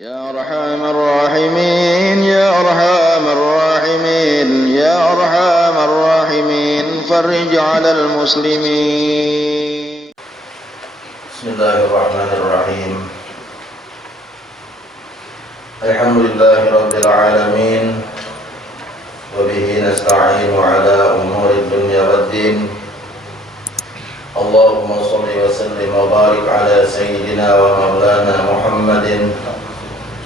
يا أرحم الراحمين يا أرحم الراحمين يا أرحم الراحمين فرج على المسلمين. بسم الله الرحمن الرحيم. الحمد لله رب العالمين وبه نستعين على أمور الدنيا والدين. اللهم صل وسلم وبارك على سيدنا ومولانا محمد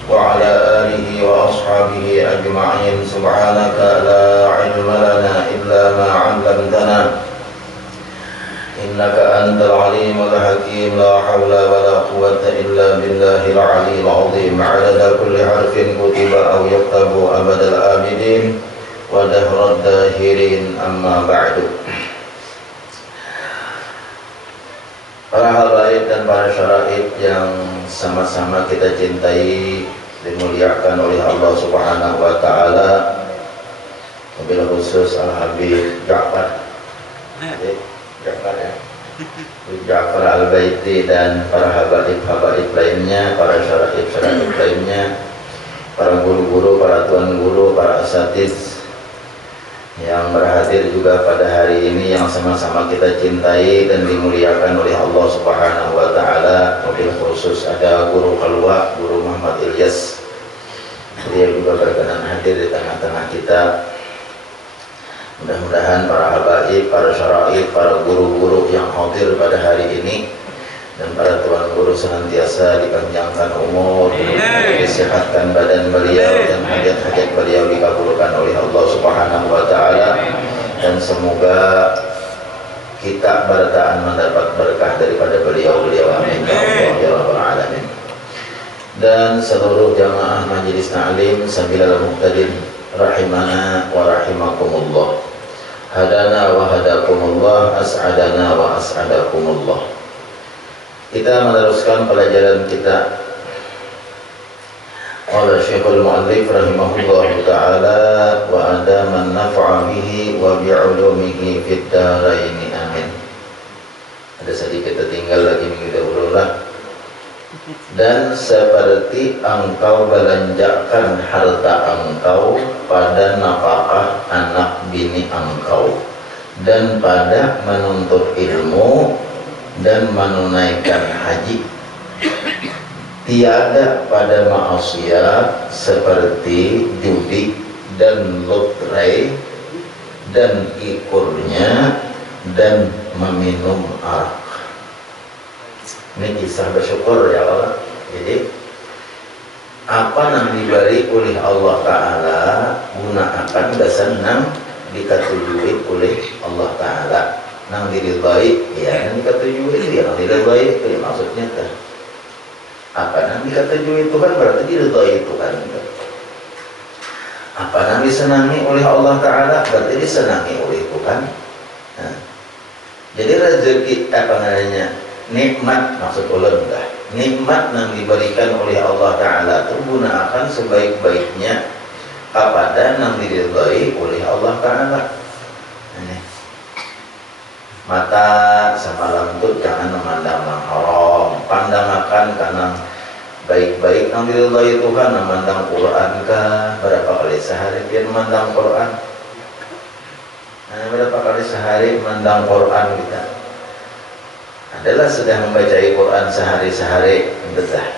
وعلى آله وأصحابه أجمعين. سبحانك لا علم لنا إلا ما علمتنا إنك أنت العليم الحكيم. لا حول ولا قوة إلا بالله العلي العظيم. عدد كل حرف كتب أو يكتب أبد الآبدين ودهر الداهرين. أما بعد. Para habaib dan para syaraib yang sama-sama kita cintai, dimuliakan oleh Allah Subhanahu wa taala, wabil khusus Al-Habib Ja'far ya, Ja'far Al-Baiti dan para habaib lainnya, para syaraib lainnya, para guru-guru, para tuan guru, para asatiz yang berhadir juga pada hari ini, yang sama-sama kita cintai dan dimuliakan oleh Allah Subhanahu wa taala. Wabil khusus ada guru Kalwa, Guru Muhammad Ilyas. Beliau juga berkenan hadir di tengah-tengah kita. Mudah-mudahan para habaib, para syaraib, para guru-guru yang hadir pada hari ini dan para tuan guru senantiasa dipanjangkan umur, disehatkan badan beliau, dan hajat-hajat beliau dikabulkan oleh Allah Subhanahu wa taala, dan semoga kita bertahan mendapat berkah daripada beliau. Amin ya rabbal alamin. Dan seluruh jamaah majelis ta'lim Sabilal Muhtadin rahimana wa rahimakumullah. Hadana wa hadakumullah, as'adana wa as'adakumullah. Kita meneruskan pelajaran kita oleh Syekhul Mu'allif rahimahullah ta'ala, wa adaman naf'a bihi wa bi'ulumihi fid daraini amin. Ada sedikit tertinggal lagi minggu dahulu lah. Dan seperti engkau belanjakan harta engkau pada nafkah anak bini engkau dan pada menuntut ilmu dan menunaikan haji, tiada pada maksiat seperti judi dan lotre dan ikurnya dan meminum arak. Ini kisah bersyukur ya Allah. Jadi apa yang diberi oleh Allah Ta'ala, gunakan dasar nang dikatujui oleh Allah Ta'ala, nang diridhai, ya nang dikatujui itu ya, nang diridhai itu ya, maksudnya kan apa nang dikatujui Tuhan berarti diridhai Tuhan. Apa nang disenangi oleh Allah Ta'ala berarti disenangi oleh Tuhan. Nah, jadi rezeki apa namanya, nikmat, maksud ulun dah, nikmat yang diberikan oleh Allah Ta'ala itu gunakan sebaik-baiknya kepada yang diridhai oleh Allah Ta'ala. Ini mata semalam itu jangan memandang yang haram, pandangkan karena baik-baik yang diridhai Tuhan. Memandang Quran kah? Berapa kali sehari dia memandang Quran? Berapa kali sehari memandang Quran kita? Adalah sedang membaca Quran sehari-sehari betah.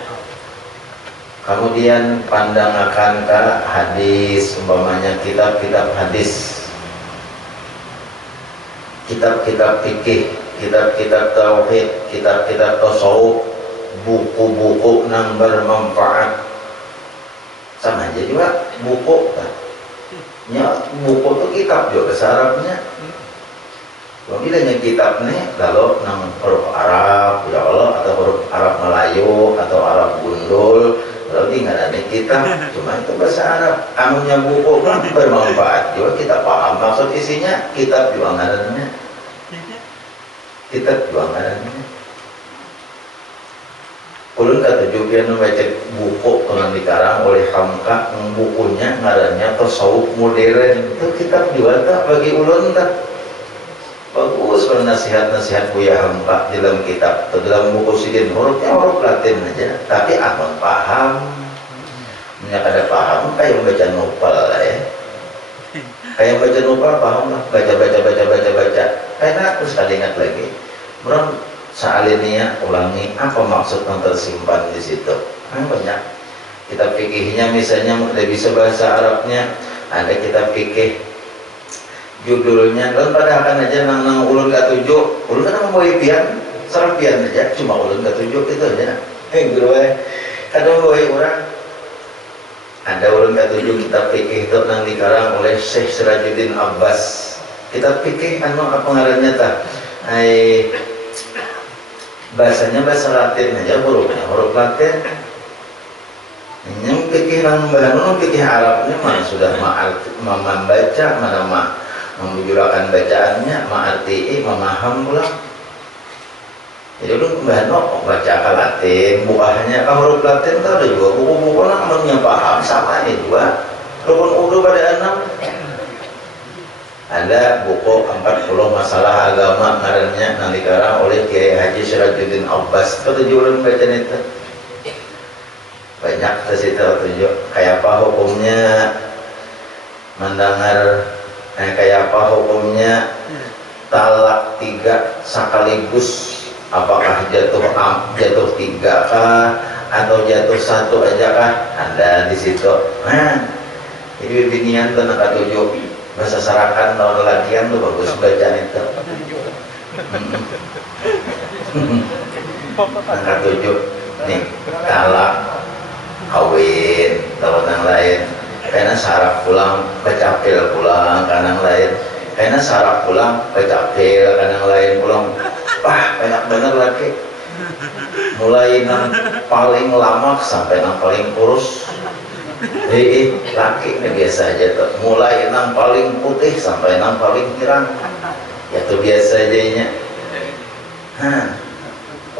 Kemudian pandangakan ke hadis, umpamanya kitab-kitab hadis, kitab-kitab fikih, kitab-kitab tauhid, kitab-kitab tasawuf, buku-buku yang bermanfaat. Sama aja juga buku kan? Ya, buku itu kitab juga bahasa Arabnya. Kalau bilangnya kitab nih, kalau nang huruf Arab, ya Allah, atau huruf Arab Melayu atau Arab Gundul, kalau tinggal ada kitab, cuma itu bahasa Arab. Anunya buku kan bermanfaat juga, kita paham maksud isinya. Kitab juga ngarannya, kitab juga ngarannya. Ulun katujuan membaca buku yang dikarang oleh Hamka, bukunya ngarannya tasawuf modern. Itu kitab juga tak bagi ulun tak. Bagus nasihat-nasihat Buya Hamka dalam kitab atau dalam buku sidin, hurufnya huruf Latin aja, tapi abang paham kayak baca nopal lah ya. Kayak baca nopal paham lah, baca. Karena aku sekali ingat lagi. Orang sealinia ulangi apa maksud yang tersimpan di situ. Kan banyak. Kita fikihnya misalnya udah bisa bahasa Arabnya, ada kita fikih judulnya, dan pada akan aja nang ulun katujuh, ulun kan mau pian, serapian aja, cuma ulun katujuh itu aja. Guru kadang orang ada ulun katujuh kita fikih itu nang dikarang oleh Syekh Sirajuddin Abbas. Kita fikih apa ngarannya tah? Bahasanya bahasa Latin aja, huruf Latin. Yang fikih nang bahanun fikih Arabnya mah sudah membaca mana membujurakan bacaannya, arti memaham pula. Jadi lu baca ke Latin, buahnya ke huruf Latin tuh ada juga buku-buku namanya paham sama ini juga. Rukun Udu pada 6 ada buku 40 masalah agama ngarannya nanti karang oleh Kiai Haji Sirajuddin Abbas. Ketujuan baca itu banyak tersitu tujuh. Kayak apa hukumnya mendengar, kayak apa hukumnya talak 3 sekaligus. Apakah jatuh 3 kah atau jatuh 1 aja kah? Ada di situ. Nah, jadi binian tuh nak 7 bahasa Sarakan tahun latihan tuh bagus bacaan itu. Angka 7 nih talak, kawin, tahun yang lain. Karena saraf pulang, kecapil pulang, kanang lain. Karena saraf pulang, kecapil, kanang lain pulang. Wah, banyak bener lagi. Mulai nang paling lama sampai nang paling kurus. Laki ini biasa aja tuh. Mulai nang paling putih sampai nang paling pirang. Ya tuh biasa aja.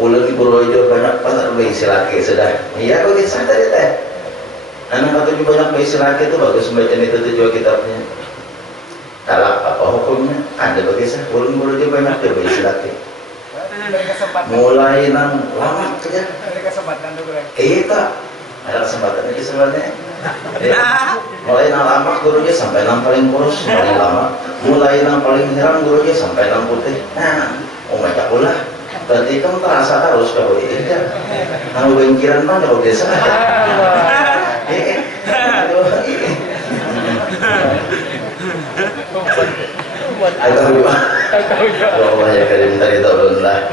Ulah di Purworejo banyak banget bayi laki sudah. Iya, kok kisah tadi teh. Anak kata banyak bayi laki itu bagus membaca itu tujuan kitabnya. Talak apa hukumnya? Ada begitu. Ulah di Purworejo banyak tuh bayi laki. Mulai nang lama aja. Ada kesempatan tuh gue. Iya, ada kesempatan aja sebenarnya. Mulai nang lama gurunya sampai nang paling kurus, paling lama. Mulai nang paling hirang gurunya sampai nang putih. Nah, baca pula. Berarti kamu terasa harus kau ini kan? Kalau bengkiran mah kau biasa. Allah ya karim tadi turun lah.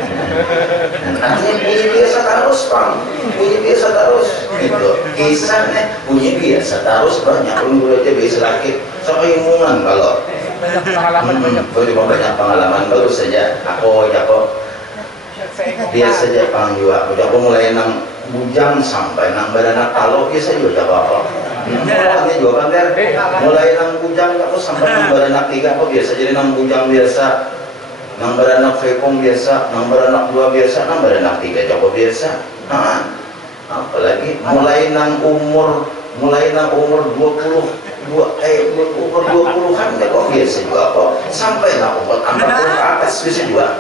Artinya bunyi biasa terus bang, bunyi biasa terus. Gitu. Kisahnya bunyi biasa terus banyak. Ulu aja bisa laki. Sampai imungan kalau. Banyak pengalaman banyak. Banyak pengalaman baru saja. Aku biasa saja panggil aku mulai nang bujang sampai nang baranak kalau biasa juga apa. Mulai juga kan mulai nang bujang aku sampai nang baranak 3 aku biasa jadi nang bujang biasa, nang baranak fekong biasa, nang baranak 2 biasa, nang baranak 3 juga biasa. Apalagi mulai nang umur 20 umur 20-an kok biasa juga kok sampai nang umur 40 ke atas bisa juga.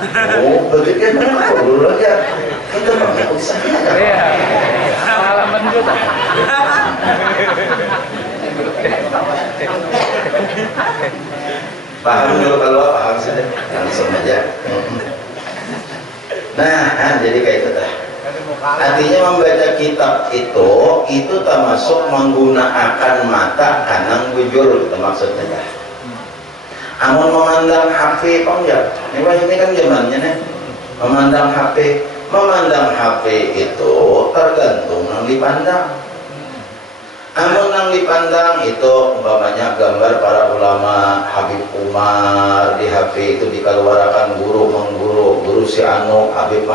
Oh, begitu kan dulu lagi ya. Kita pakai usahanya kan. Iya. Pengalaman juga. Paham dulu kalau paham sudah langsung aja. Nah, jadi kayak itu dah. Artinya membaca kitab itu termasuk menggunakan mata kanan bujur itu maksudnya dah. Amun memandang HP panjang, ini kan zamannya nih. Memandang HP itu tergantung yang dipandang. Amun yang dipandang itu umpamanya gambar para ulama, Habib Umar di HP itu dikeluarkan guru si Anu, Habib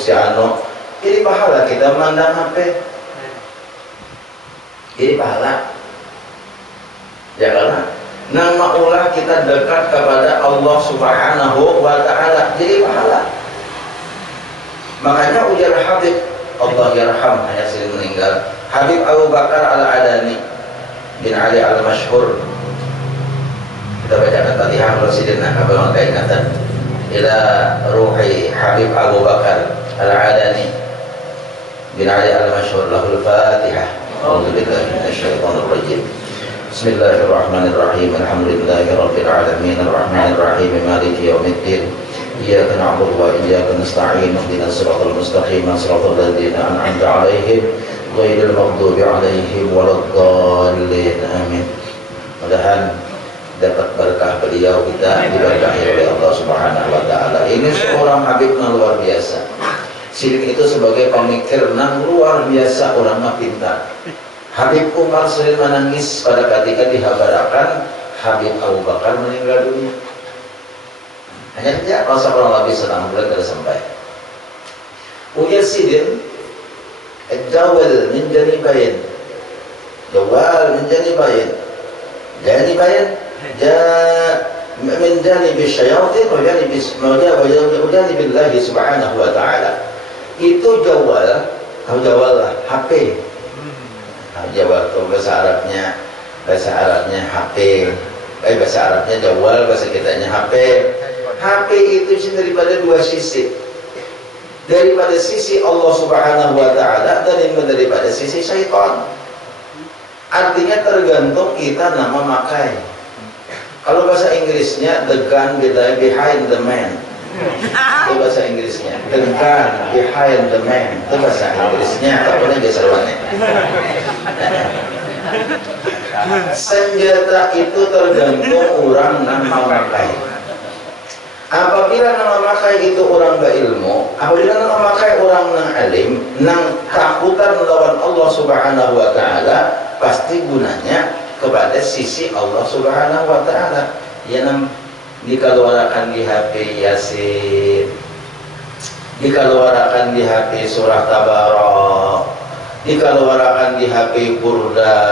si Anu. Jadi pahala kita memandang HP. Jadi pahala. Janganlah. Nang maulah kita dekat kepada Allah Subhanahu wa ta'ala, jadi pahala. Makanya ujar Habib Allah yarham, hanya sering meninggal, Habib Abu Bakar Al-Adani bin Ali Al-Mashhur. Kita bacakan Fatihah Rasulullah kabel kainatan ila ruhi Habib Abu Bakar Al-Adani bin Ali Al-Mashhur lahul Fatihah. A'udzubillahi minasyaitonir rajim. Bismillahirrahmanirrahim. Alhamdulillahirabbil alamin arrahmanir rahim maliki yaumiddin. Iyyaka na'budu wa iyyaka nasta'in. Ihdinas siratal mustaqim, siratal ladzina an'amta 'alaihim ghairil maghdubi 'alaihim waladdallin. Amin. Mudah-mudahan dapat berkah beliau kita diberkahi oleh Allah Subhanahu wa taala. Ini seorang habib yang luar biasa. Sidik itu sebagai pemikir yang luar biasa, orangnya pintar. Habib Umar sering menangis pada ketika dihabarkan Habib Abu Bakar meninggal dunia. Hanya saja masa kurang lebih setengah bulan tidak sampai. Ujar Sidin, Jawal menjadi bayin, Jawal menjadi bayin, jadi bayin, menjadi bisyayatin, menjadi billahi subhanahu wa ta'ala. Itu Jawal, kalau Jawal lah HP. Jawal itu bahasa Arabnya HP. Bahasa Arabnya Jawal, bahasa kitanya HP. HP itu daripada dua sisi, daripada sisi Allah Subhanahu wa ta'ala dan daripada sisi syaitan. Artinya tergantung kita nama makai. Kalau bahasa Inggrisnya the gun behind the man, itu bahasa Inggrisnya. The gun behind the man, itu bahasa Inggrisnya. Apa namanya biasanya? Senjata itu tergantung orang nama makai. Apabila nama makai itu orang berilmu, apabila nama makai orang nang alim, nang takutan melawan Allah Subhanahu wa ta'ala, pasti gunanya kepada sisi Allah Subhanahu wa ta'ala. Ya, nang dikeluarkan di HP Yasin, dikeluarkan di HP surah Tabarak, dikeluarkan di HP Burda.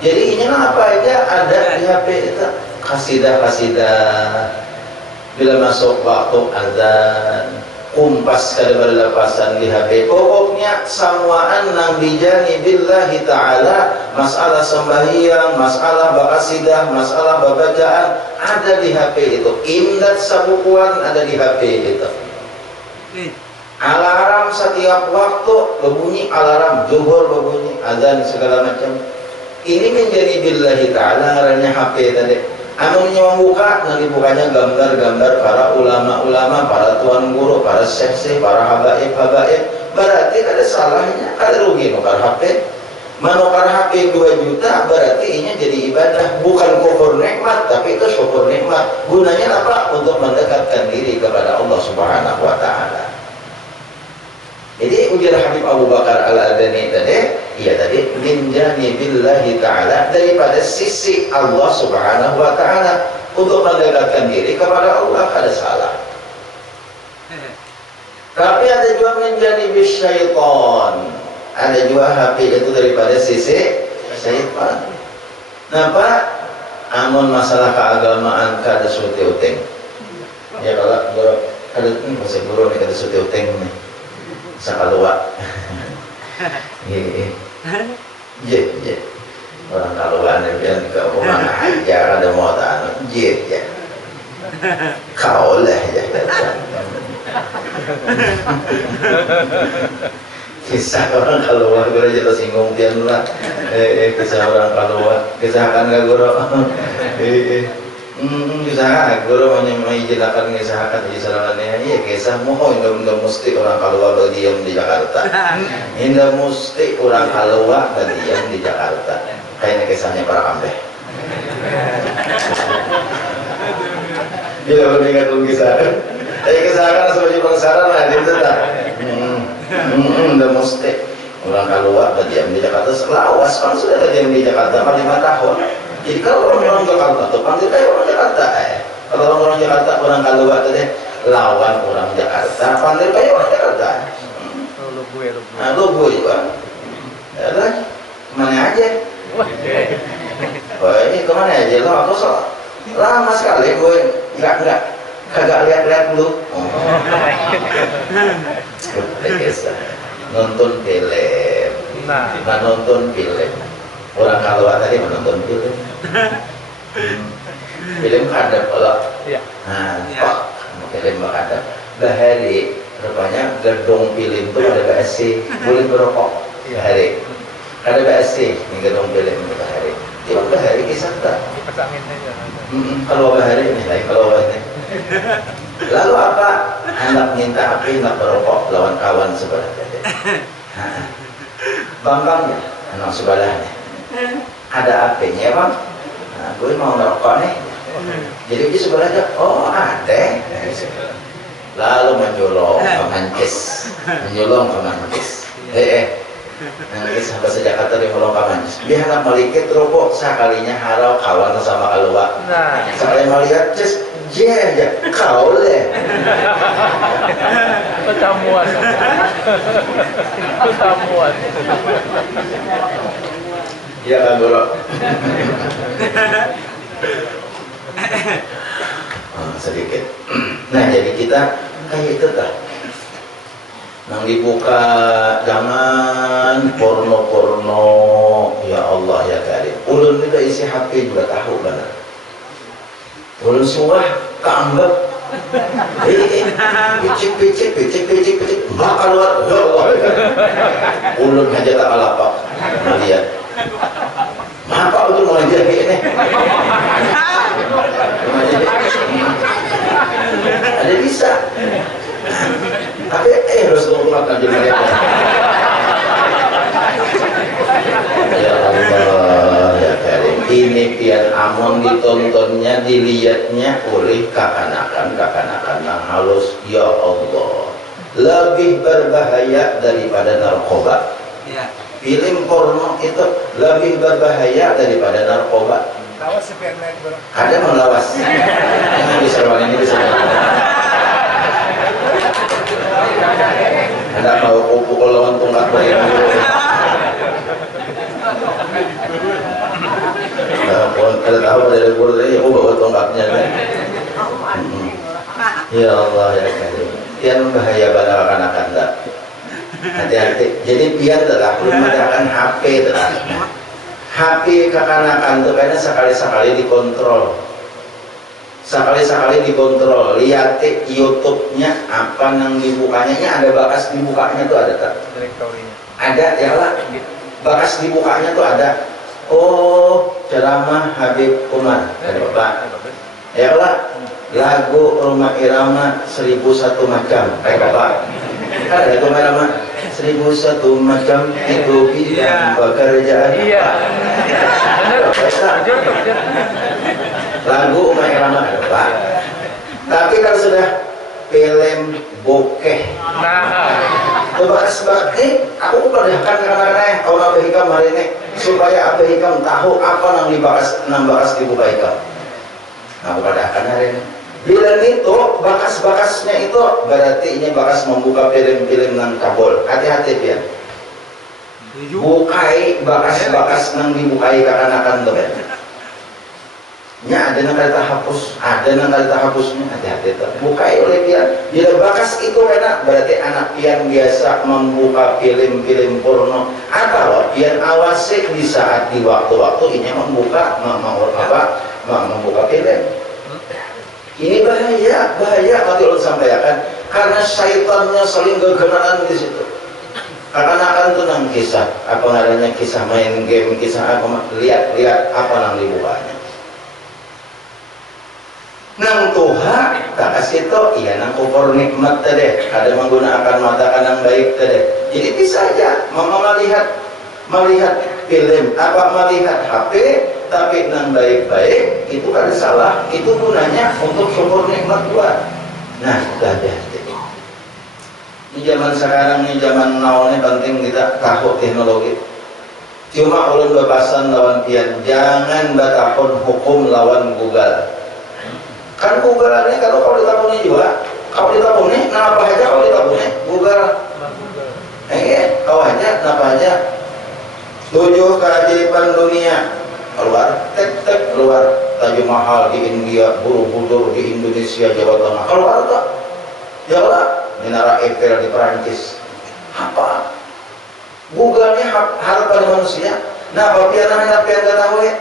Jadi ini apa aja ada di HP itu, kasidah-kasidah. Bila masuk waktu azan, kumpas kada berlepasan di HP. Pokoknya samuaan nang bijani billahi ta'ala, masalah sembahyang, masalah bakasidah, masalah babacaan ada di HP itu. Imdat sabukuan ada di HP itu. Alarm setiap waktu berbunyi, alarm zuhur berbunyi, azan segala macam. Ini menjadi billahi ta'ala arahnya HP tadi. Amunnya membuka, nanti bukanya gambar-gambar para ulama-ulama, para tuan guru, para syekh-syekh, para habaib-habaib. Berarti ada salahnya, ada rugi nukar HP. Menukar HP 2 juta, berarti ini jadi ibadah. Bukan kufur nikmat, tapi itu syukur nikmat. Gunanya apa? Untuk mendekatkan diri kepada Allah Subhanahu wa ta'ala. Jadi ujar Habib Abu Bakar Al-Adani tadi, iya tadi minjani billahi ta'ala, daripada sisi Allah Subhanahu wa ta'ala, untuk mendekatkan diri kepada Allah ada salah. Tapi ada juga minjani bisyaiton, ada juga HP itu daripada sisi syaitan. Napa? Amun masalah keagamaan kada suti uteng. Ya kalau guru ada bahasa guru nih kada suti uteng nih. Sakalua. Iya. Orang kaluan yang ke rumah aja ada mau tahu. Iya. Kau lah ya. Kisah orang kaluan guru aja tersinggung pian lah. Kisah orang kaluan. Kisah kan gak guru. Kisah guru mengizinkan kisahkan di sarannya. Iya kisah mohon indah mesti orang kalua berdiam di Jakarta. Indah mesti orang kalua berdiam di Jakarta. Kayaknya kisahnya para kambeh. Bila beringat kisah. Tapi kisahkan sebagai pengsaran lah itu tak. Indah mesti orang kalua berdiam di Jakarta. Selawas kan sudah berdiam di Jakarta 5 tahun. Jadi kalau orang Jakarta tuh panggil orang Jakarta. Kalau orang Jakarta orang Kalua tuh deh lawan orang Jakarta panggil orang Jakarta. Lu gue juga. Ya lah, kemana aja? Wah ini kemana aja lo? Aku lama sekali gue kagak lihat lu. Nonton film. Nah nonton film. Orang Kalua tadi menonton film. Film kadap kalau Pak film kadap bahari rupanya gedung film itu ada AC boleh berokok bahari Kada BSC nih gedung film bahari. Itu bahari kisah tak. Kalau bahari ini lain kalau ini. Lalu apa? Anak minta api, nak berokok lawan kawan sebelahnya. Bambang ya, anak sebelahnya. Ada apinya bang. Nah, gue mau ngerokok nih. Jadi di sebelahnya, oh ada. Lalu menjolong ke mancis, nangis bahasa Jakarta di mulung ke mancis. Biar anak melihat rokok sekalinya harau kawan sama keluar. Sekali melihat cis, aja kau deh. Pertemuan. Iya kan dulu. Sedikit. Nah jadi kita kayak itu tak. Nang dibuka jangan porno-porno, ya Allah ya Karim. Ulun itu isi HP juga tahu benar. Ulun suah keanggap, picik, nggak keluar, ya Allah. Ulun aja tak kalapak, melihat. Maka ulun mau aja ini. Ada bisa. Tapi harus tolong aja mereka. Ya Allah ya Karim. Ini pian amon ditontonnya, dilihatnya oleh kakanakan yang halus. Ya Allah, lebih berbahaya daripada narkoba. Ya. Film porno itu lebih berbahaya daripada narkoba. Lawas sepian lain bro. Ada melawas. Ini bisa ini bisa. Ada mau pukul lawan tunggat bayi. Kalau tahu dari guru tadi, aku bawa tongkatnya. Ya Allah ya Karim. Pian bahaya pada anak-anak Anda. Hati-hati. Jadi pian telah belum menggunakan HP telah. HP kekanakan itu karena sekali-sekali dikontrol. Sekali-sekali dikontrol. Lihat YouTube-nya apa yang dibukanya. Ini ada bakas dibukanya tuh ada tak? Direktorinya. Ada ya lah. Bakas dibukanya tuh ada. Oh, ceramah Habib Umar. Ada Bapak. Ya lah. Lagu Rumah Irama 1001 macam. Kayak Bapak. Ada lagu Rumah Irama 1001 macam itu bidang pekerjaan. Iya. Lagu Rumah Irama ada Pak. Tapi kalau sudah film bokeh. Nah, Coba sebab aku perlihatkan karena orang Abah Hikam hari ini supaya Abah Hikam tahu apa yang dibahas di buka Hikam. Aku perlihatkan hari ini. Bila itu bakas-bakasnya itu berarti ini bakas membuka film-film yang kabul. Hati-hati Pian. Bukai bakas-bakas yang dibukai kekanakan tuh. Nya ada yang kata hapus, ada yang kata hapusnya, hati-hati tuh. Bukai oleh Pian. Bila bakas itu karena berarti anak Pian biasa membuka film-film porno. Atau Pian awasi di saat di waktu-waktu ini membuka membuka film. Ini bahaya tadi ulun sampaikan karena syaitannya saling gegeran di situ. Akan tuh nang kisah, apa namanya kisah main game, kisah apa lihat apa nang dibukanya. Nang tuha tak kasih to, iya nang ukur nikmat tadi, ada menggunakan mata kanang baik tadi. Jadi bisa aja melihat film, apa melihat HP, tapi nang baik-baik itu kan salah. Itu gunanya untuk syukur nikmat gua. Nah, hati-hati. Ini zaman sekarang, ini zaman now ini penting kita tahu teknologi. Cuma ulun bebasan lawan Pian, jangan batahun hukum lawan Google. Kan Google ini kalau kau ditabungnya juga, kau ditabungnya, kenapa aja kau ditabungnya Google? Kau aja, kenapa aja? 7 keajaiban dunia keluar, tek keluar. Taj Mahal di India, Borobudur di Indonesia, Jawa Tengah keluar tak? Ya lah, Menara Eiffel di Perancis. Apa? Google-nya harapan manusia. Nah, Pian gak tahu ya?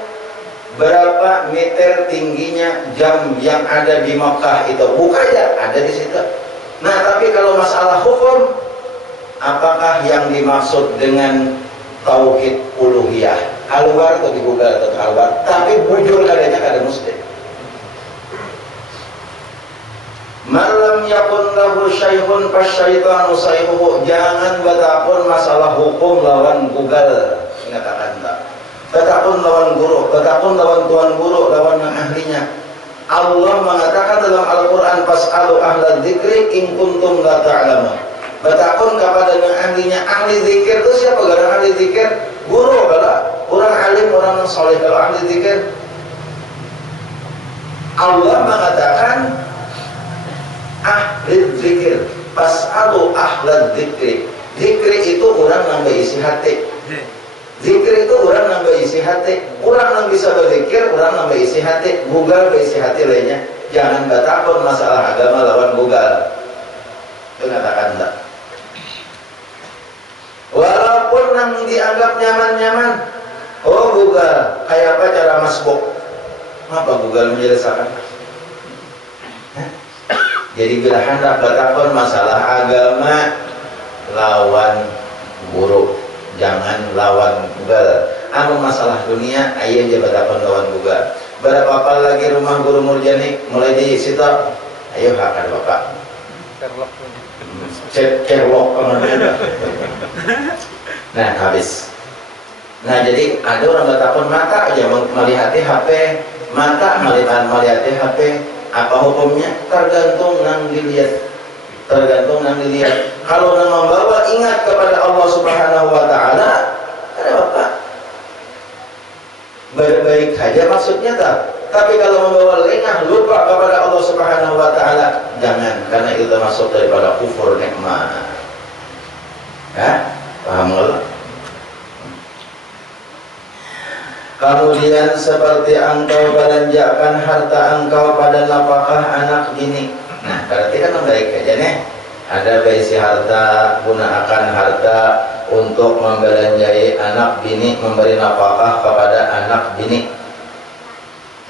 Berapa meter tingginya jam yang ada di Makkah itu? Buka ya, ada di situ. Nah, tapi kalau masalah hukum, apakah yang dimaksud dengan tauhid uluhiyah keluar atau digugat atau keluar, tapi bujur adanya kada muslim. Malam yakun lahu syaikhun fasyaitanu sayhuhu, jangan betapun masalah hukum lawan gugal, ingat akan tak betapun lawan guru, betapun lawan tuan guru, lawan yang ahlinya. Allah mengatakan dalam Al-Quran, fas'alu ahla dzikri in kuntum la ta'lamun. Betapun kepada yang ahlinya. Ahli zikir itu siapa? Gara ahli zikir guru, bala orang alim, orang yang soleh. Kalau ahli zikir, Allah mengatakan ahli zikir, fas'alu ahla dzikri. Zikri itu orang nambah isi hati. Zikir itu orang nambah isi hati. Orang yang bisa berzikir, orang nambah isi hati. Google berisi hati lainnya. Jangan betapun masalah agama lawan Google. Itu katakan tak. Walaupun yang dianggap nyaman-nyaman, oh Google, kayak apa cara masbuk? Apa Google menjelaskan? Jadi bila hendak betapun masalah agama lawan guru, jangan lawan Google. Anu masalah dunia, ayo aja betapun lawan Google. Berapa apa lagi rumah guru Murjani mulai di situ? Ayo hakan bapak. Sherlock. Nah habis. Nah jadi ada orang betapun mata aja melihat HP, mata melihat HP. Apa hukumnya? Tergantung nang dilihat. Tergantung nang dilihat. Kalau nang membawa ingat kepada Allah Subhanahu wa Ta'ala, ada apa? Baik-baik saja maksudnya tak. Tapi kalau membawa lengah lupa kepada Allah Subhanahu wa Ta'ala, jangan, karena itu termasuk daripada kufur nikmat. Ya, paham nggak? Kemudian seperti engkau belanjakan harta engkau pada nafkah anak bini. Nah, berarti kan membaik aja nih. Ada berisi harta, gunakan harta untuk membelanjai anak bini, memberi nafkah kepada anak bini.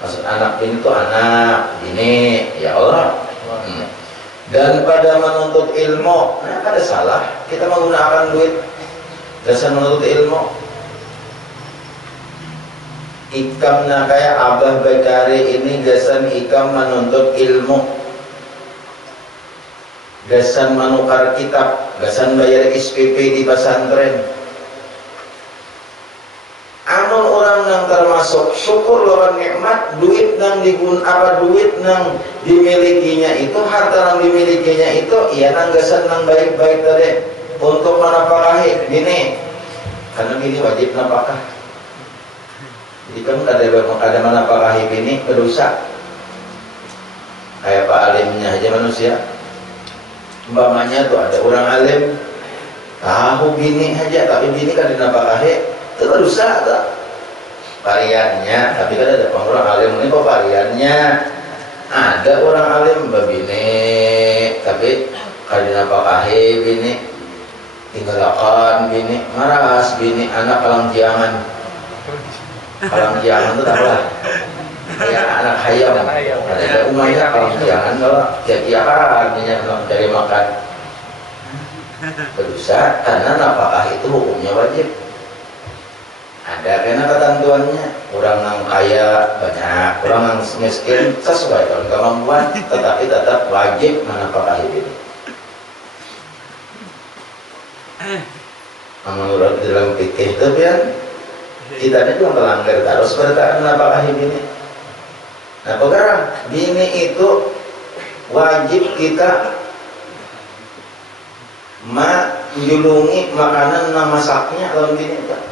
Maksud anak bini itu anak bini, ya Allah. Dan pada menuntut ilmu, nah ada salah kita menggunakan duit dasar menuntut ilmu. Ikam na kayak Abah Bekari ini gasan ikam menuntut ilmu, gasan menukar kitab, gasan bayar SPP di pesantren. Amun orang yang termasuk syukur lawan nikmat, duit yang duit yang dimilikinya itu, harta yang dimilikinya itu, iya nang gasan nang baik-baik tadi untuk menafkahi gini, karena ini wajib nafkah. Jadi kan ada menafkahi bini berdosa. Kayak Pak alimnya aja manusia. Umpamanya tuh ada orang alim tahu bini aja, tapi bini kan dinafkahi, itu berdosa tak? Variannya, tapi kan ada orang alim ini kok variannya. Ada orang alim babine, tapi kan dinafkahi bini, tinggalkan bini, maras bini, anak kalang jangan. Kalang jangan itu apa? Kayak anak hayam. Ada umatnya kalang jangan kalau tiap-tiap minyak cari makan. Berdosa karena nafkah itu hukumnya wajib. Ada karena ketentuannya. Orang yang kaya banyak, orang yang miskin sesuai dengan kemampuan, tetapi tetap wajib menafkahi ini. Menurut dalam fikih itu kan kita ini cuma melanggar terus berkata menafkahi bini. Nah sekarang bini itu wajib kita menjulungi makanan nama masaknya lawan bini tak?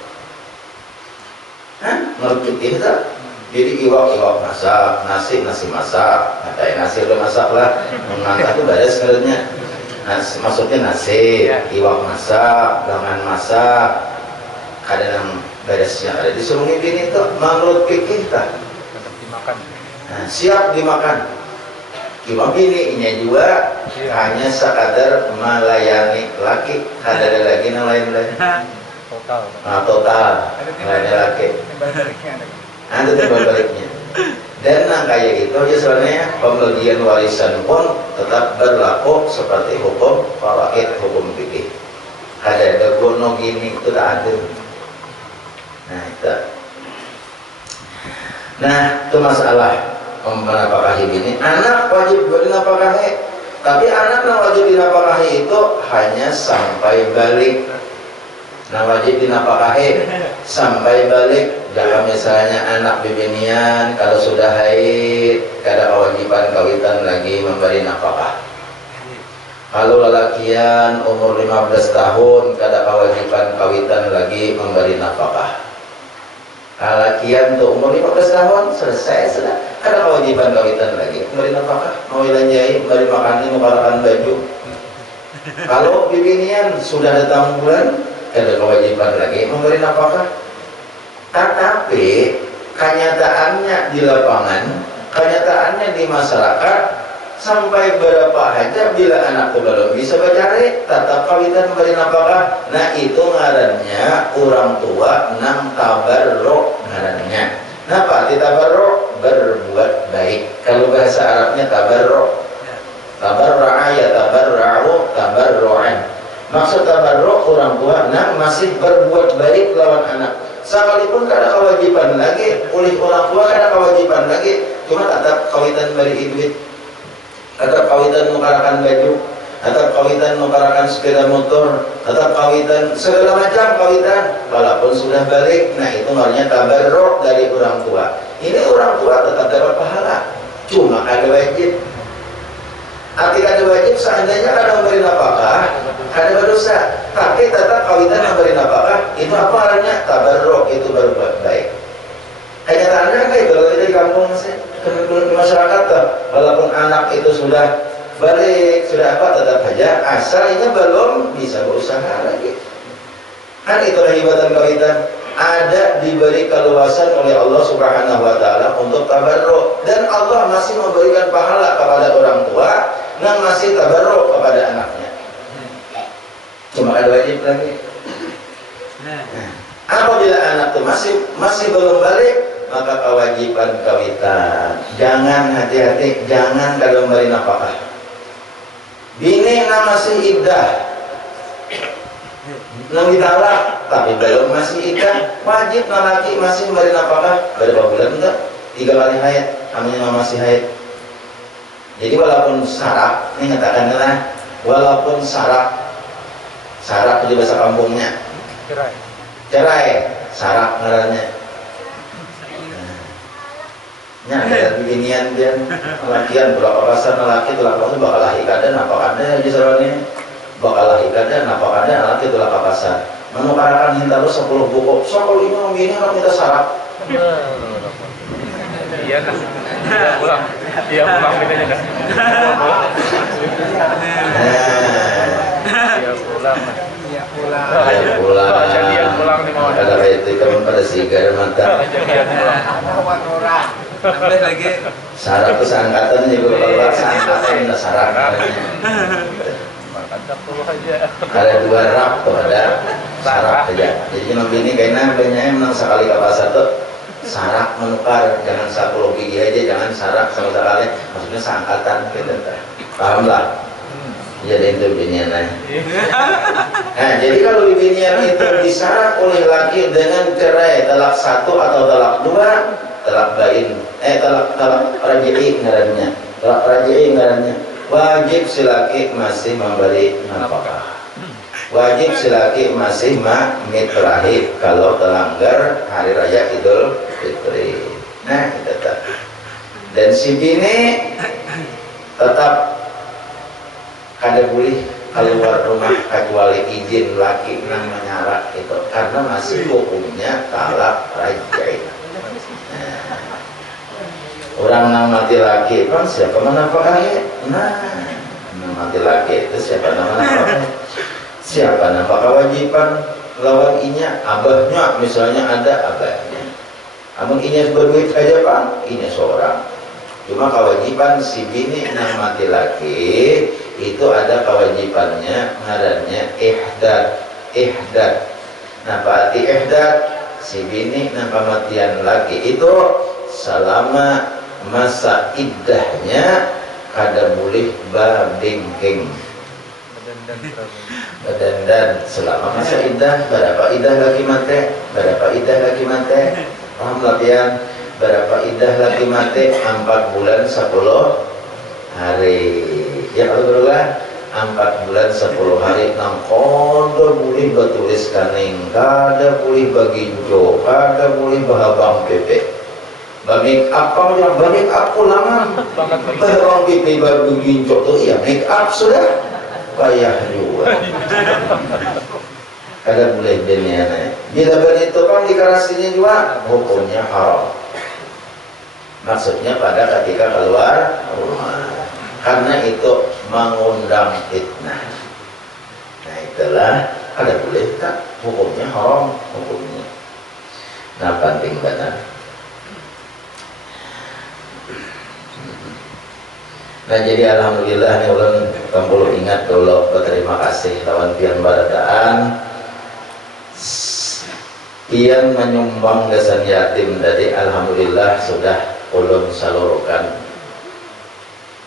Menurut kita jadi iwak masak, nasi masak, kayak nasi udah masak lah, mengangkat itu beres sebenarnya. Maksudnya nasi, iwak masak, lengan masak, kadang yang beresnya ada disuruh bini itu menurut fikih kita siap dimakan. Cuma bininya juga hanya sekadar melayani laki, ada lagi yang lain-lain. Total melayani laki. Ada timbal baliknya. Dan yang kayak gitu aja sebenarnya pembagian warisan pun tetap berlaku seperti hukum faraid, hukum fikih. Ada gono gini itu tak ada. Nah, itu masalah menapakahi bini. Anak wajib dinapakahi, tapi anak yang wajib dinapakahi itu hanya sampai balik. Nah, wajib dinapakahi sampai balik. Jangan misalnya anak bibinian kalau sudah haid, kada kewajiban kawitan lagi memberi nafkah. Kalau lelakian umur 15 tahun, kada kewajiban kawitan lagi memberi nafkah. Lelakian tuh umur 15 tahun selesai sudah, kada kewajiban kawitan lagi memberi nafkah. Mau ilanjai, memberi makan, mengarakan baju. Kalau bibinian sudah datang bulan, kada kewajiban lagi memberi nafkah. Tetapi kenyataannya di lapangan, kenyataannya di masyarakat, sampai berapa aja bila anak itu belum bisa bacari, tetap kawitan memberi nafkah. Nah, itu ngarannya orang tua nang tabarruk ngarannya. Nah, Pak, tabarruk berbuat baik. Kalau bahasa Arabnya tabarruk, tabarra'a ya tabarra'u tabarru'an. Maksud tabarruk orang tua nang masih berbuat baik lawan anak. Sekalipun kada kewajiban lagi oleh orang tua, kada kewajiban lagi, cuma tetap kawitan beri duit, tetap kawitan mengarakan baju, tetap kawitan mengarakan sepeda motor, tetap kawitan segala macam kawitan, walaupun sudah balik. Nah, itu namanya tabarruk dari orang tua. Ini orang tua tetap dapat pahala, cuma ada wajib. Arti ada wajib seandainya kada memberi nafkah, ada berdosa, tapi tetap kawitan memberi nafkah. Itu apa artinya? Tabarruk, itu berbuat baik. Kenyataannya kan itu kalau di kampung di masyarakat tuh, walaupun anak itu sudah balik, sudah apa, tetap aja asalnya belum bisa berusaha lagi. Kan itu hibatan kawitan. Ada diberi keluasan oleh Allah Subhanahu wa Ta'ala untuk tabarruk, dan Allah masih memberikan pahala kepada orang tua yang masih tabarruk kepada anaknya. Cuma ada wajib lagi. Apabila anak itu masih belum balik, maka kewajiban kawitan. Jangan, hati-hati, jangan kalau memberi nafkah. Bini yang masih iddah, nang ditalak tapi belum masih iddah, wajib laki masih memberi nafkah. Berapa bulan enggak? 3 kali haid, namanya masih haid. Jadi walaupun syarat, ini katakanlah walaupun syarat di bahasa kampungnya cerai, syarat ngarannya. Nya ada binian dia, lakian berapa pasar laki itu lakukan bakal lahir kada, napa kada di sarwane, bakal lahir kada, napa kada laki itu lakukan pasar. Menukarakan hinta lu 10 buku, soal ini membini kalau kita syarat. Iya nah, pulang bedanya dah. Iya pulang. Jadian pulang nih mau. Kalau itu kamu pada sigar mata. Jadian pulang. Nambah lagi. Syarat kesangkatan juga kalau kesangkatan ada syarat. Mantap tuh aja. Ada 2 rak tuh, ada syarat aja. Jadi cuma bini kayaknya banyak menang sekali ke pasar tuh. Syarat menukar, jangan 10 gigi aja, jangan syarat sama sekali. Maksudnya sangkatan gitu. Paham lah? Jadi itu binian aja. Nah, jadi kalau binian itu disyarat oleh laki dengan cerai talak 1 atau talak 2, talak bain, talak raji'i ngarannya, talak raji'i ngarannya, wajib si laki masih memberi nafkah. Wajib si laki masih mitrahi kalau terlanggar hari raya Idul Fitri. Nah, tetap. Dan si bini tetap kada boleh keluar rumah kecuali izin laki yang menyarat itu, karena masih hukumnya talak rajai. Nah, orang yang mati laki kan siapa menafkahi? Nah, mati laki itu siapa menafkahi? Siapa nampak kewajiban lawan inya, abahnya misalnya ada abahnya. Namun inya berduit aja Pak, inya seorang. Cuma kewajiban si bini yang mati laki itu ada kewajibannya, ngarannya ihdad. Nah, berarti ihdad si bini yang kematian laki itu selama masa iddahnya kada boleh babingking. Dan selama masa iddah, berapa iddah lagi mate, paham latihan. Berapa indah lagi mati 4 bulan 10 hari. Ya kalau berubah 4 bulan 10 hari nang kondo boleh batulis kaning, kada boleh baginjo, kada boleh bahabang pepe. Make up yang make up ulangan. Bahabang pepe baru ginjo tuh ya make up sudah payah juga. Kada boleh dunia. Bila begitu kan dikarasinya juga hukumnya haram. Maksudnya pada ketika keluar rumah, karena itu mengundang fitnah. Nah itulah ada boleh tak hukumnya haram hukumnya. Nah penting benar. Nah jadi alhamdulillah nih ulun perlu ingat dulu berterima kasih lawan pian barataan pian menyumbang gasan yatim. Jadi alhamdulillah sudah ulun salurkan,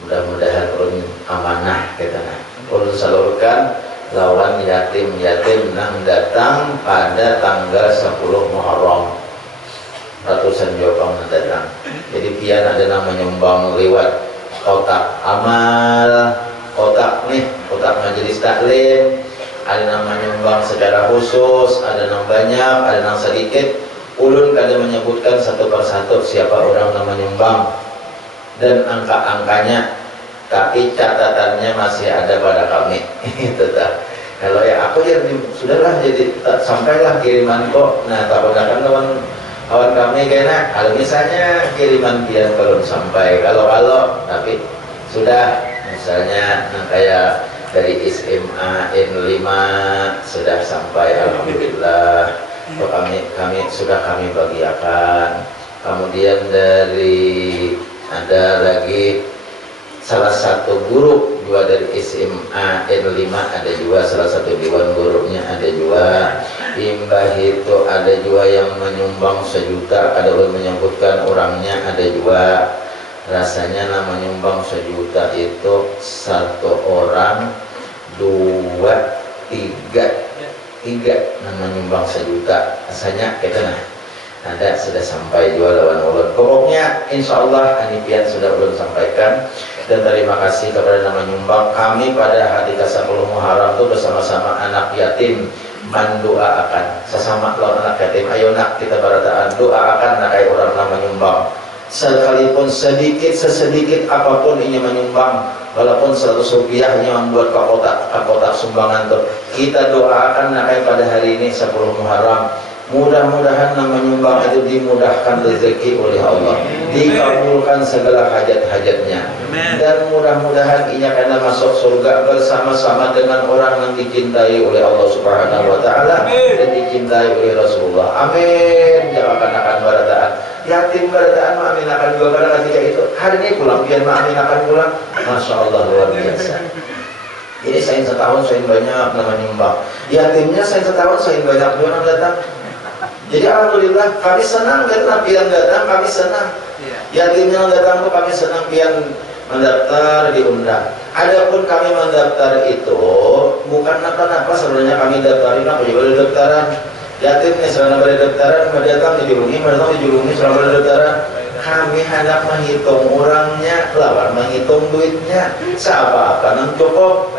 mudah-mudahan ulun amanah katanya. Ulun salurkan lawan yatim-yatim nang datang pada tanggal 10 Muharram ratusan jawabang datang. Jadi pian ada yang menyumbang lewat kotak amal, kotak majelis taklim, ada yang menyumbang secara khusus, ada yang banyak, ada yang sedikit. Ulun kadang menyebutkan satu persatu siapa orang yang menyumbang dan angka-angkanya, tapi catatannya masih ada pada kami. Itu tak. Kalau ya aku ya sudahlah, jadi sampailah kiriman kok. Nah takutkan kawan kami kena kalau misalnya kiriman pian belum sampai, kalau tapi sudah misalnya kayak dari SMA N5 sudah sampai alhamdulillah. Kami sudah kami bagiakan. Kemudian dari ada lagi salah satu guru juga dari SMA N5 ada juga salah satu dewan gurunya ada juga. Imbah itu ada juga yang menyumbang 1 juta, ada yang menyebutkan orangnya ada juga. Rasanya nama menyumbang 1 juta itu 1 orang 2 3 nama nyumbang 1 juta. Rasanya kita ada sudah sampai jual lawan ulun. Pokoknya insya Allah anipian sudah ulun sampaikan. Dan terima kasih kepada nama nyumbang kami pada hari ke-10 Muharram itu bersama-sama anak yatim mendoakan sesama lawan anak yatim. Ayo nak kita barataan doakan nak kayak orang nama nyumbang. Sekalipun sesedikit apapun ini menyumbang, walaupun 100 rupiahnya membuat kotak sumbangan tuh, kita doakan nak kayak pada hari ini 10 Muharram. Mudah-mudahan nama menyumbang itu dimudahkan rezeki oleh Allah, dikabulkan segala hajat-hajatnya, dan mudah-mudahan ia akan masuk surga bersama-sama dengan orang yang dicintai oleh Allah Subhanahu wa Ta'ala dan dicintai oleh Rasulullah. Amin. Jangan akan barataan yatim barataan amin akan juga pada ketika itu hari ini pulang pian amin akan pulang. Masya Allah luar biasa. Jadi saya setahun saya banyak nama nyumbang yatimnya, saya setahun saya banyak orang datang. Jadi alhamdulillah kami senang karena pian datang, kami senang. Yatimnya datang tuh kami senang pian mendaftar diundang. Adapun kami mendaftar itu bukan apa-apa, sebenarnya kami daftarin apa juga daftaran. Yatimnya selama pada daftaran datang dijulungi selama pada daftaran. Kami hendak menghitung orangnya, lawan menghitung duitnya, siapa akan yang cukup.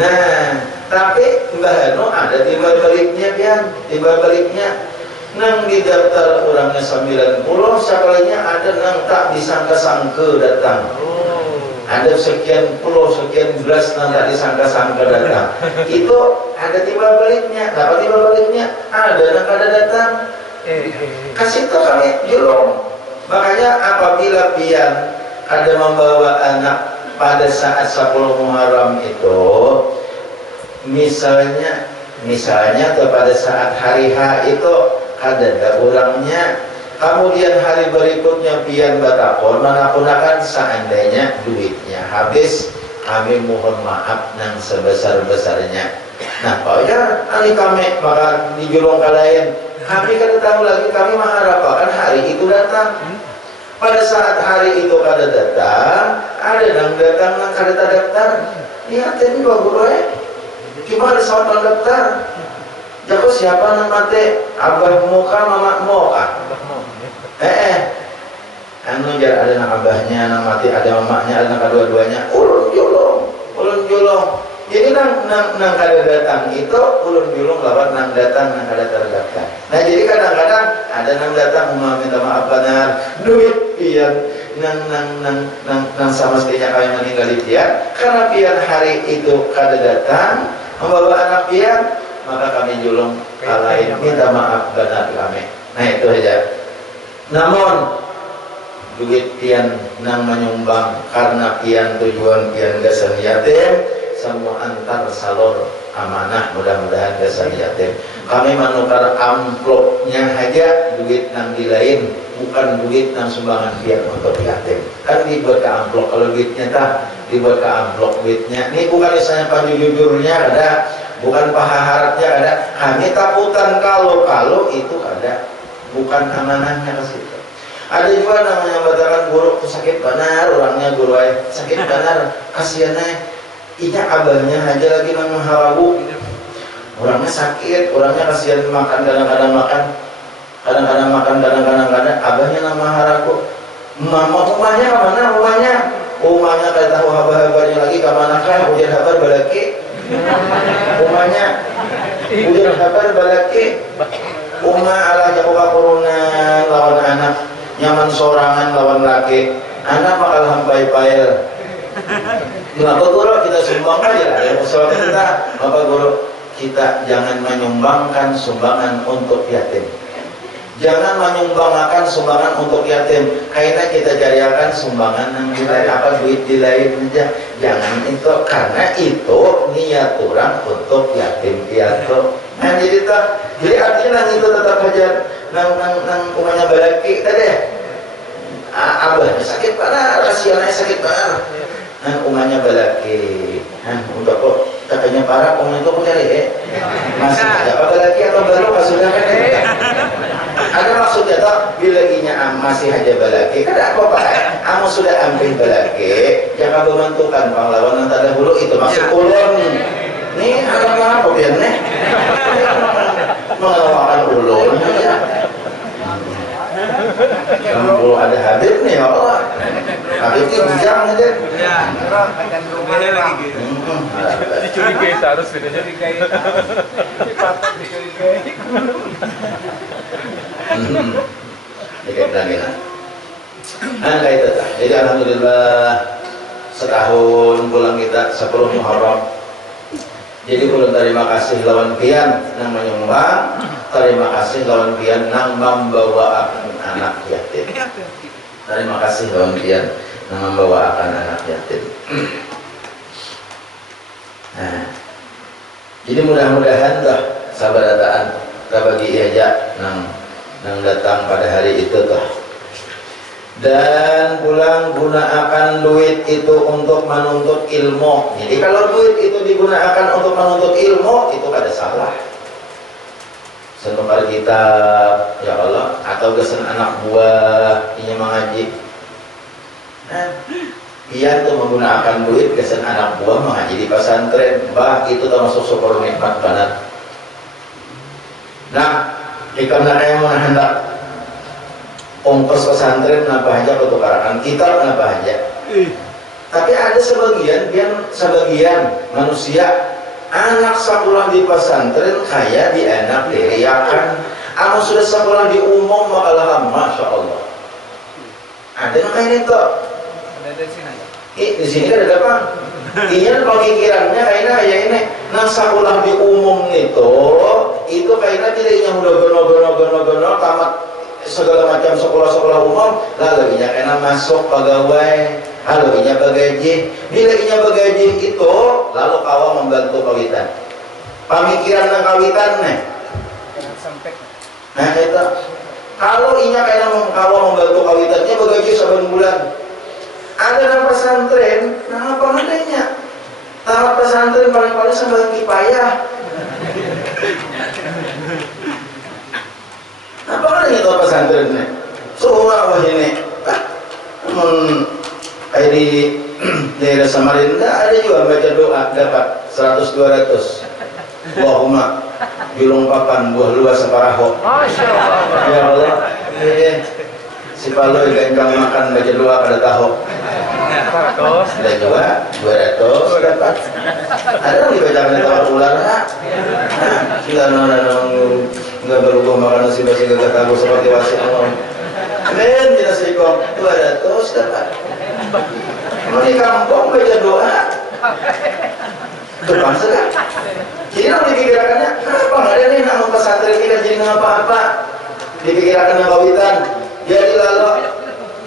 Nah, tapi Mbah Hano ada timbal baliknya. Nang di daftar orangnya 90, sekalinya ada nang tak disangka-sangka datang. Ada sekian puluh, sekian belas nang tak disangka-sangka datang. Itu ada timbal baliknya. Dapat timbal baliknya ada nang kada datang. Kasih tahu kami julung. Makanya apabila pian ada membawa anak pada saat 10 Muharram itu, misalnya pada saat hari H itu ada orangnya, kemudian hari berikutnya pian batakon manapun akan seandainya duitnya habis, kami mohon maaf nang sebesar-besarnya. Nah pokoknya ani kami maka dijulung kalian, kami kan tahu lagi kami mengharapkan hari itu datang. Pada saat hari itu kada datang, ada yang datang nang kada daftar. Lihat ini Pak Guru gimana saat daftar? Jago siapa nang mate? Abah muka, mama muka. lahir ada anak abahnya, anak mati ada mamanya, ada anak kedua-duanya. Ulun julung. Jadi nang kada datang itu ulun julung lawan nang datang nang kada terdatang. Nah jadi kadang-kadang ada nang datang minta maaf benar, duit pian nang sama sekalinya kami meninggal pian, karena pian hari itu kada datang membawa anak pian, maka kami julung kalain minta maaf benar kami. Nah itu aja. Namun duit pian nang menyumbang karena pian tujuan pian gasan yatim, semua antar salur amanah, mudah-mudahan gasan yatim. Kami menukar amplopnya aja duit nang dilain, bukan duit nang sumbangan pian untuk yatim. Kan dibuat ke amplop, kalau duitnya tak dibuat ke amplop duitnya. Ini bukan misalnya jujurnya ada, bukan paharatnya ada. Kami takutan kalau itu ada, bukan amanahnya ke situ. Ada juga namanya batakan guru tuh sakit benar, orangnya guru sakit benar, kasihannya inya abahnya aja lagi nang harabu, orangnya sakit, orangnya kasihan makan, kadang-kadang makan, kadang-kadang abahnya nama harabu, mama rumahnya kemana rumahnya kayak tahu haba-habanya lagi kemana kah, ujian habar balaki, rumahnya ujian habar balaki, rumah ala jawa corona lawan anak, nyaman sorangan lawan laki, anak bakal hampai pail. Kenapa guru kita sumbang aja lah ya usaha kita. Apa guru kita jangan menyumbangkan sumbangan untuk yatim. Jangan menyumbangkan sumbangan untuk yatim. Kayaknya kita jadikan sumbangan yang dilai apa duit dilain aja. Jangan itu, karena itu niat orang untuk yatim piatu. Nah jadi artinya nang itu tetap aja nang umumnya balaki tadi ya. Abahnya sakit parah, kasihannya sakit parah. Nang umumnya balaki. Nah untuk kok katanya parah, umumnya itu aku cari masih ada apa balaki atau baru sudah kan? Ada maksudnya toh bila inya masih aja balaki, kada apa pak? Kamu sudah ambil balaki, jangan membantukan pahlawan yang tak dahulu itu maksud ulun. Nih ada apa biar nih? Mengawakan ulun ya. Kalau ada Habib nih ya Allah, Habib ini bijak aja. Ya, beda lagi gitu. Dicurigai harus bedanya. Dikit lagi lah. Kayak itu. Jadi alhamdulillah setahun pulang kita 10 Muharram. Jadi ulun terima kasih lawan pian nang menyumbang, terima kasih lawan pian nang membawa anak yatim. Terima kasih lawan pian nang membawa anak yatim. Nah, jadi mudah-mudahan toh sabarataan bagi aja nang datang pada hari itu toh. Dan pulang gunakan duit itu untuk menuntut ilmu. Jadi kalau duit itu digunakan untuk menuntut ilmu, itu kada salah. Senukar kitab, ya Allah, atau gesen anak buah ini mengaji. Iya tuh menggunakan duit gesen anak buah mengaji di pesantren. Bah itu termasuk syukur nikmat banget. Nah, jika mereka mau hendak ongkos pesantren napa aja pertukaran kitab napa aja. Tapi ada sebagian manusia anak sekolah di pesantren kayak di anak diriakan. Anu sudah sekolah di umum makalah masya Allah. Ada yang kayak itu. Ada di sini. Di sini kan ada apa? Iya pemikirannya kayaknya kayak ini. Nang sekolah di umum itu kayaknya tidak yang udah gono tamat segala macam sekolah-sekolah umum, lalu inya kena masuk pegawai, lalu inya bagaji. Bila inya bagaji itu, lalu kawa membantu kawitan. Pemikiran tentang kawitan nih. Nah itu, kalau inya kena kawa membantu kawitannya bagaji saban bulan. Ada dalam pesantren, nah apa adanya? Tamat pesantren paling-paling sambil kipayah. Apa kan itu pesantrennya? Semua ini, kayak di daerah Samarinda ada juga baca doa dapat 100-200. Allahumma julung papan buah luas separaho. Masya Allah. Ya Allah, si Cipaloy gancang makan baca doa pada tahu. 100. Ada juga 200 dapat. Ada yang dibacakan tawar ular. Sudah nggak berubah makan nasi basi gagah tahu seperti wasi Allah. Men tidak sekong 200 dapat. Mau di kampung baca doa. Depan sudah. Jadi yang dipikirkannya, kenapa nggak ada nih nama pesantren ini jadi apa-apa? Dipikirkan yang kawitan, jadi lalu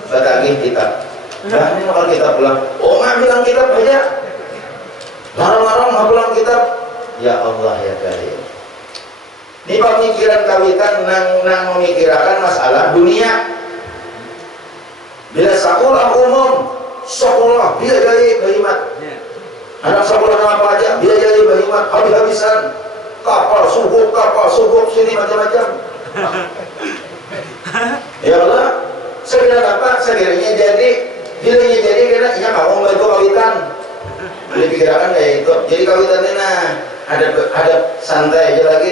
batagih kitab. Nah ini kalau kita pulang, oh nggak bilang kitab aja. Larang-larang nggak pulang kitab. Ya Allah ya Karim. Ini pemikiran kawitan nang memikirkan masalah dunia. Bila sekolah umum, sekolah biayai bahimat. Anak sekolah apa aja biayai bahimat habis-habisan. Kapal subuh sini macam-macam. Ya Allah, sekiranya apa? Sekiranya jadi, bilangnya jadi karena ia nggak mau bantu kawitan. Dipikirkan kayak itu. Jadi kawitannya ada santai aja lagi.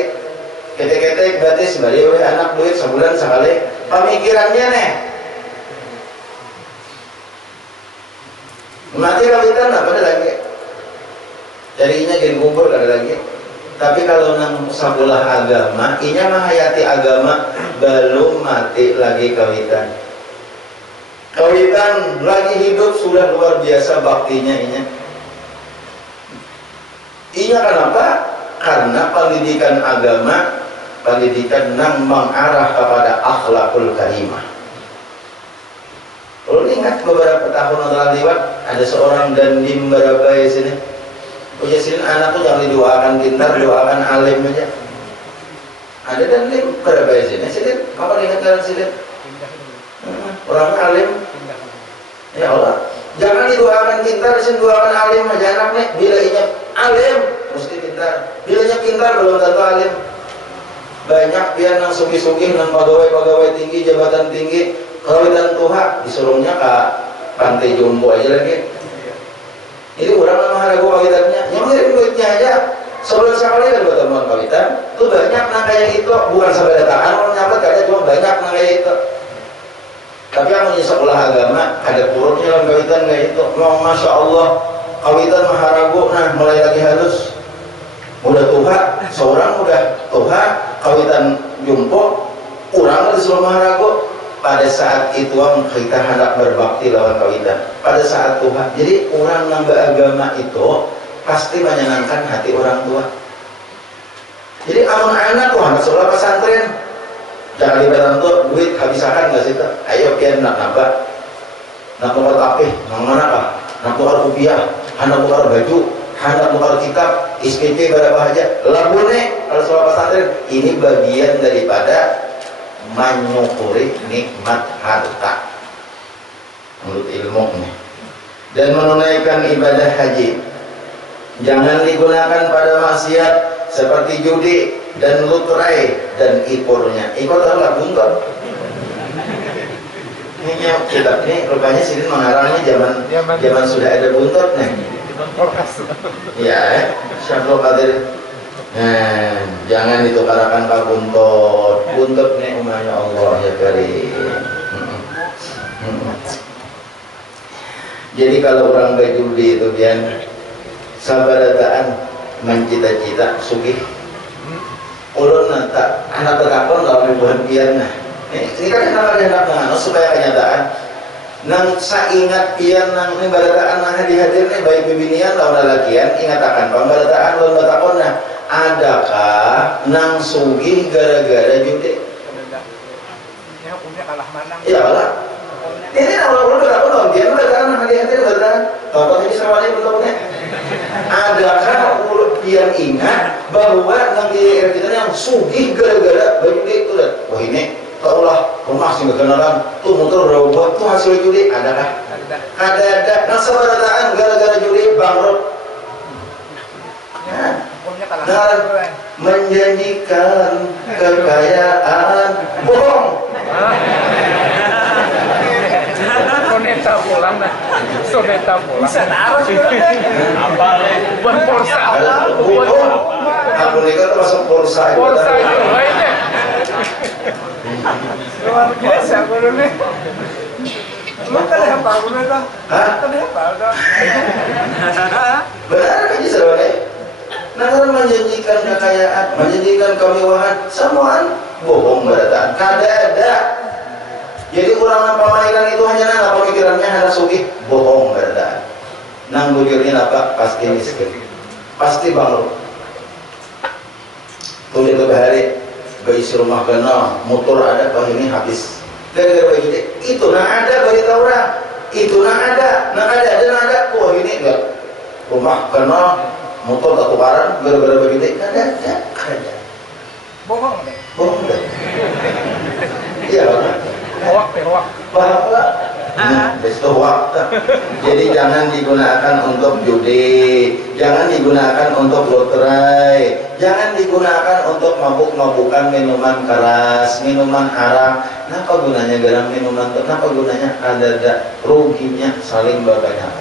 Ketek-ketek gratis balik oleh anak duit sebulan sekali. Pemikirannya nih. Mati kawitan apa ada lagi? Jadinya jadi kubur ada lagi. Tapi kalau nang sekolah agama, inya menghayati agama belum mati lagi kawitan. Kawitan lagi hidup sudah luar biasa baktinya inya. Inya kenapa? Karena pendidikan agama, pendidikan nang mengarah kepada akhlakul karimah. Kalau ingat beberapa tahun yang telah lewat, ada seorang dandim berapa di sini. Punya sini anak tuh jangan didoakan pintar, doakan alim aja. Ada dandim berapa di sini? Sini, kapan ingat kalian sini? Orang alim. Ya Allah, jangan didoakan pintar, sini doakan alim aja anak nih. Bila inya alim, mesti pintar. Bila inya pintar belum tentu alim. Banyak biar nang sugi-sugi, nang pegawai tinggi, jabatan tinggi, kawitan tuha disuruhnya ke pantai jombo aja lagi. Ini orang nama ragu kawitannya, yang ngirim duitnya aja sebulan sekali kan buat temuan kawitan. Tuh banyak nang kayak itu, bukan sebedataan orang nyampe kadang cuma banyak nang kayak itu. Tapi yang punya sekolah agama ada kurunnya dalam kawitan kayak itu. Masya Allah, kawitan maharagu, nah mulai lagi halus. Udah tuha, seorang udah tuha, kawitan jumpo, orang disuruh maharagu. Pada saat itu kita hendak berbakti lawan kawitan. Pada saat Tuhan, jadi orang yang beragama itu pasti menyenangkan hati orang tua. Jadi anak-anak tuh anak sekolah pesantren, jangan dibantu duit habisakan nggak sih? Ayo kian nak nambah, nak tukar tapih, mana apa? Nak tukar rupiah, anak tukar baju, anak tukar kitab, SPP berapa aja. Lagunya kalau sekolah pesantren ini bagian daripada menyukuri nikmat harta menurut ilmunya dan menunaikan ibadah haji. Jangan digunakan pada maksiat seperti judi dan luterai dan ikurnya. Ikur adalah buntot. Ini kitab ini rupanya sini mengarangnya zaman sudah ada buntutnya. Ya, Syaikhul Qadir. Nah, jangan ditukarakan ke buntut nih umahnya Allah ya Karim. Jadi kalau orang berjudi itu biar sabarataan mencita-cita sugih. Ulun nanta anak berkapon lawan ribuan pian nah. Ini kan anak supaya kenyataan. Nang saingat pian nang barataan nah hadir-hadirnya baik bibinian lawan lalakian ingatakan pembarataan lawan batakon nah. Adakah nang sugih gara-gara judi? Ya punya kalah menang. Iya lah. Ini kalau udah aku nonton, udah kan hati-hati udah. Tonton ini semuanya bentuknya. Adakah pian ingat bahwa nang di kita yang sugih gara-gara judi itu dan wah ini taulah rumah sih kenalan tuh motor berubah tuh hasil judi adakah? Ada. Nang sebarataan gara-gara judi bangkrut. Dan menjanjikan kekayaan bohong. Soneta pulang dah. Soneta pulang. Bisa taruh juga deh. Apa le? Buat porsa. Bohong. Aku nikah termasuk pulsa. Porsa itu lainnya. Luar biasa guru nih. Lu kan hafal guru itu. Hah? Kan hafal tuh. Benar kan sebenarnya? Nah, menjanjikan kekayaan, menjanjikan kemewahan, semuaan bohong berarti. Kada ada. Jadi orang pemairan itu hanya apa pikirannya hanya sugih, bohong berarti. Nang bujurnya apa? Pasti miskin, pasti bangkrut. Tuh itu bahari, beisi rumah kena, motor ada, bah ini habis. Gara-gara begitu, itu nah ada bagi orang, itu nah ada, wah ini enggak. Rumah kena, motor tak tukaran, gara-gara begitu, ada. Bohong nih. Bohong deh. Iya kan? Hoak. Bahwa besto waktu. Jadi jangan digunakan untuk judi, jangan digunakan untuk loterai, jangan digunakan untuk mabuk-mabukan minuman keras, minuman arak. Kenapa gunanya garam minuman? Kenapa gunanya? Ada ruginya saling berbanyak.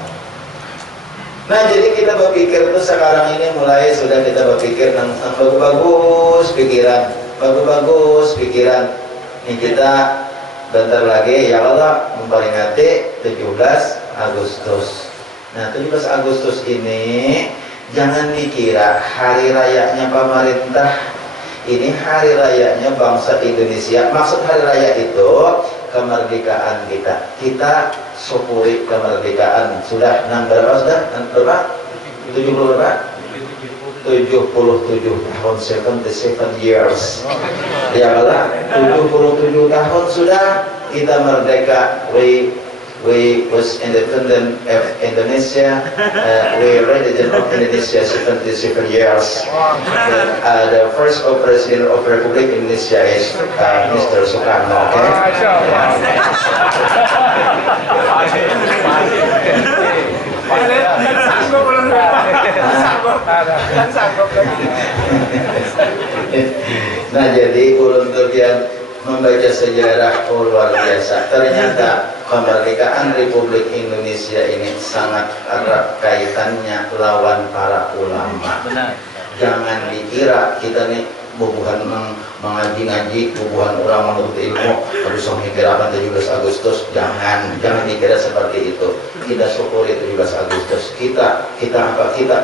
Nah jadi kita berpikir tuh sekarang ini mulai sudah kita berpikir tentang bagus-bagus pikiran. Ini kita bentar lagi ya Allah memperingati 17 Agustus. Nah 17 Agustus ini jangan dikira hari rayanya pemerintah, ini hari rayanya bangsa Indonesia. Maksud hari raya itu kemerdekaan kita. Kita syukuri kemerdekaan. Sudah berapa sudah? Berapa? 70 berapa? 77 tahun, 77 years. Ya Allah, 77 tahun sudah kita merdeka. We was independent of Indonesia. We religion of Indonesia 77 years. The first president of Republic Indonesia is Mr. Soekarno. Okay? Sanggup lagi. Nah jadi ulun tukian membaca sejarah luar biasa. Ternyata kemerdekaan Republik Indonesia ini sangat erat kaitannya lawan para ulama. Benar. Jangan dikira kita nih bubuhan mengaji-ngaji, bubuhan orang menuntut ilmu harus mikir apa 17 Agustus. Jangan dikira seperti itu. Kita syukuri 17 Agustus. Kita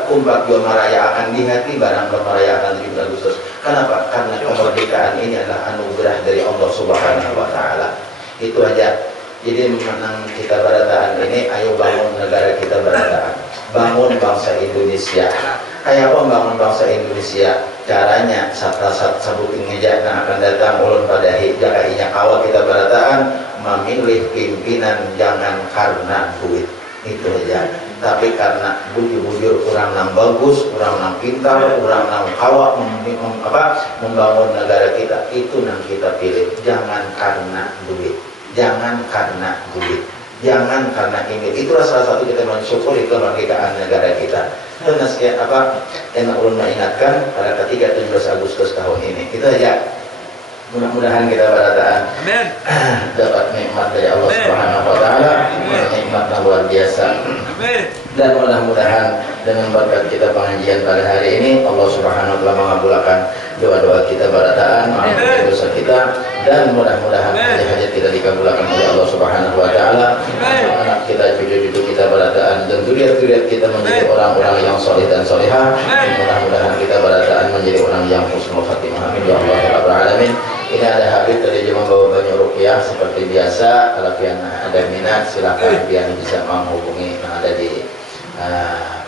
kumpat juga merayakan di hati barang merayakan 17 Agustus. Kenapa? Karena kemerdekaan ini adalah anugerah dari Allah Subhanahu wa taala. Itu aja. Jadi menang kita berataan ini, ayo bangun negara kita berataan. Bangun bangsa Indonesia. Kayak apa membangun bangsa Indonesia? Caranya saat sabuting ngejak yang akan datang ulun pada jakainya awal kita berataan memilih pimpinan jangan karena duit. Itu aja. Tapi karena bujur-bujur orang yang bagus, orang yang pintar, orang yang kawak membangun negara kita, itu yang kita pilih. Jangan karena duit, jangan karena ini. Itulah salah satu kita mensyukuri kemerdekaan negara kita. Dan yang ulun mengingatkan pada ketika 17 Agustus tahun ini. Itu aja. Mudah-mudahan kita berataan dapat nikmat dari Allah Subhanahu wa taala, nikmat yang luar biasa. Dan mudah-mudahan dengan berkat kita pengajian pada hari ini Allah Subhanahu wa taala mengabulkan doa-doa kita berataan, maafkan dosa kita, dan mudah-mudahan hajat kita dikabulkan oleh Allah Subhanahu wa taala. Anak kita, cucu-cucu kita berataan, dan zuriat-zuriat kita menjadi orang-orang yang saleh dan salihah. Mudah-mudahan kita berataan menjadi orang yang husnul khatimah. Amin ya Allah ya rabbal alamin. Ini ada Habib tadi cuma bawa banyak rupiah seperti biasa. Kalau pian ada minat silakan pian bisa menghubungi yang ada di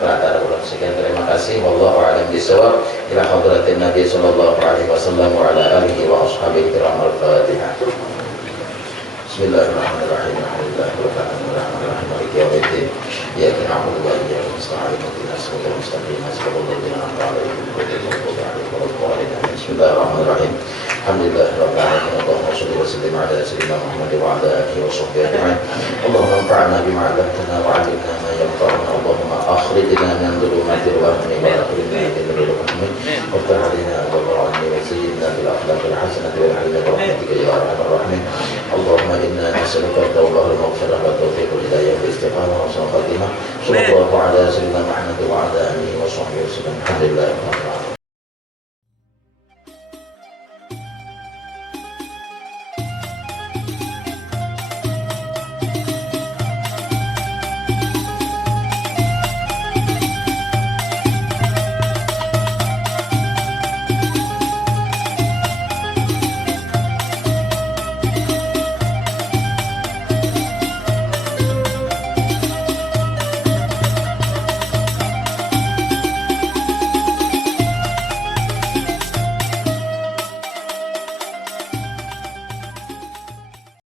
perantara ulang. Sekian terima kasih. Wallahu a'lam bishawab. Ila hadratin Nabi sallallahu alaihi wasallam wa ala alihi wa ashabihi kiramul Fatihah. Bismillahirrahmanirrahim. Alhamdulillahirabbil alamin. Maliki yaumiddin. Iyyaka na'budu wa iyyaka nasta'in. Ihdinas siratal mustaqim. Siratal ladzina an'amta 'alaihim ghairil maghdubi 'alaihim waladdallin. Bismillahirrahmanirrahim. Alhamdulillahirabbil alamin. Allahumma shalli wa sallim ala sayyidina Muhammad wa ala alihi wa sahbihi ajma'in. Allahumma anfa'na bima 'allamtana wa 'allimna ma yanfa'una. Allahumma akhrijna min dhulumatil wahmi wa akhrijna min nuril fahmi. Waftah 'alaina abwaaba rahmatika wa zayyinna bil akhlaqil hasanati wal 'ilmi bi rahmatika ya arhamar rahimin. Allahumma inna nas'aluka at-tawbah wal maghfirah wa tawfiq wal hidayah wal istiqamah wa husnul khatimah. Sallallahu ala sayyidina Muhammad wa ala alihi wa sahbihi wasallam. Alhamdulillah.